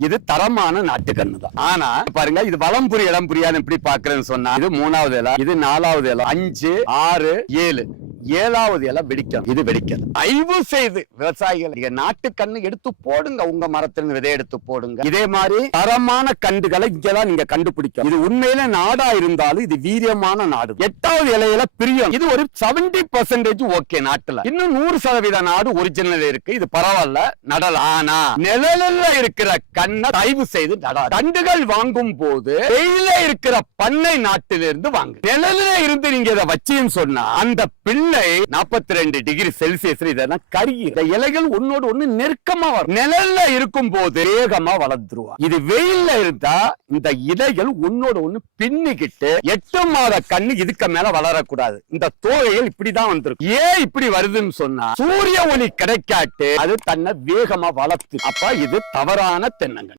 இது தரமான நாட்டுக்கண்ணு தான். ஆனா பாருங்க இது வளம் புரிய இடம் புரியாது எப்படி பாக்குறேன்னு சொன்னா இது மூணாவது இலை இது நாலாவது இலை அஞ்சு ஆறு ஏழு. ஏழாவது இலை வெடிக்கணும். இது வெடிக்கணும் தயவு செய்து விவசாயிகள் நீங்க நாட்டு கண்ணு எடுத்து போடுங்க. உங்க மரத்துல விதை எடுத்து போடுங்க. இதே மாதிரி தரமான கண்டுகளை இங்கெல்லாம் நீங்க கண்டுபிடிக்கணும். இது உண்மையில நாடா இருந்தாலும் இது வீரியமான நாடு. எட்டாவது இலையில பிரியம். இது ஒரு செவன்டி பர்சன்டேஜ் ஓகே நாட்டுல. இன்னும் நூறு சதவீத நாடு ஒரிஜினல் இருக்கு. இது பரவாயில்ல. நடலாம் ஆனா நிழல்ல இருக்கிற கண்ணை தயவு செய்து நடா. கண்டுகள் வாங்கும் போது வெயில இருக்கிற பண்ணை நாட்டிலிருந்து வாங்கு. நிழல்ல இருந்து நீங்க இதை வச்சீன்னு சொன்னா அந்த பிள்ளை 42 ரெண்டு டிகிரி செல்சியஸ் இதெல்லாம் கருகி இந்த இலைகள் ஒன்னோடு ஒண்ணு நெருக்கமா வரும். நிழல்ல இருக்கும் போது வேகமா வளர்ந்துருவா இது வெயில்ல இருந்தா இந்த இலைகள் ஒன்னோட ஒண்ணு பின்னிக்கிட்டு எட்டு மாத கண்ணு இதுக்கு மேல வளரக்கூடாது. இந்த தோகைகள் இப்படிதான் வந்திருக்கும். ஏன் இப்படி வருதுன்னு சொன்னா சூரிய ஒளி கிடைக்காட்டு அது தன்னை வேகமா வளர்த்து அப்ப இது தவறான தென்னங்கள்